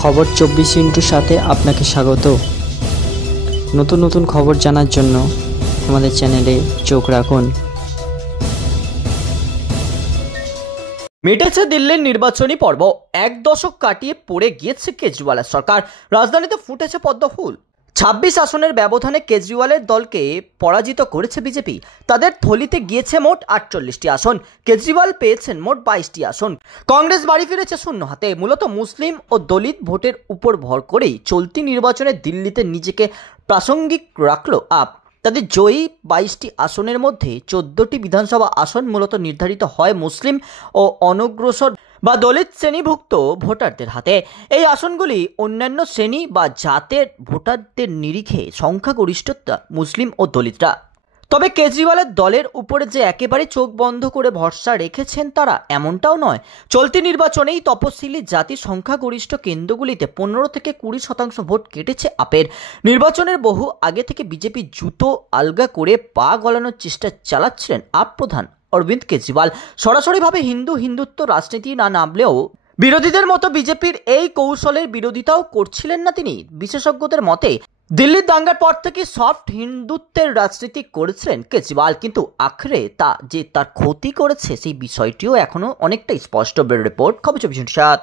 খবর 24 সাথে আপনাকে স্বাগত। নতুন নতুন খবর জানার জন্য আমাদের চ্যানেলে চোখ রাখুন। মিটেছে দিল্লির নির্বাচনী পর্ব। এক দশক কাটিয়ে পড়ে গিয়েছে কেজরিওয়ালের সরকার। রাজধানীতে ফুটেছে পদ্ম ফুল। 26 আসনের ব্যবধানে কেজরিওয়ালের দলকে পরাজিত করেছে বিজেপি। তাদের থলিতে গিয়েছে মোট 48টি আসন। কেজরিওয়াল পেয়েছেন মোট 22টি আসন। কংগ্রেস বাড়ি ফিরেছে শূন্য হাতে। মূলত মুসলিম ও দলিত ভোটের উপর ভর করেই চলতি নির্বাচনে দিল্লিতে নিজেকে প্রাসঙ্গিক রাখলো আপ। তাদের জয়ী 22টি আসনের মধ্যে 14টি বিধানসভা আসন মূলত নির্ধারিত হয় মুসলিম ও অনগ্রসর বা দলিত শ্রেণীভুক্ত ভোটারদের হাতে। এই আসনগুলি অন্যান্য শ্রেণী বা জাতের ভোটারদের নিরিখে সংখ্যাগরিষ্ঠতা মুসলিম ও দলিতরা। তবে কেজরিওয়ালের দলের উপরে যে একেবারে চোখ বন্ধ করে ভরসা রেখেছেন তারা, এমনটাও নয়। চলতি নির্বাচনেই তপশিলি জাতি সংখ্যাগরিষ্ঠ কেন্দ্রগুলিতে 15 থেকে 20% ভোট কেটেছে আপের। নির্বাচনের বহু আগে থেকে বিজেপি জুতো আলগা করে পা গলানোর চেষ্টা চালাচ্ছিলেন আপ প্রধান অরবিন্দ কেজরিওয়াল। সরাসরিভাবে হিন্দুত্ব রাজনীতি না নামলেও বিরোধীদের মতো বিজেপির এই কৌশলের বিরোধিতাও করছিলেন না তিনি। বিশেষজ্ঞদের মতে দিল্লির দাঙ্গার পর থেকে সফট হিন্দুত্বের রাজনীতি করেছিলেন কেজরিওয়াল, কিন্তু আখড়ে তা যে তার ক্ষতি করেছে সেই বিষয়টিও এখনো অনেকটাই স্পষ্ট। ব্যুরো রিপোর্ট, খবর 24/7।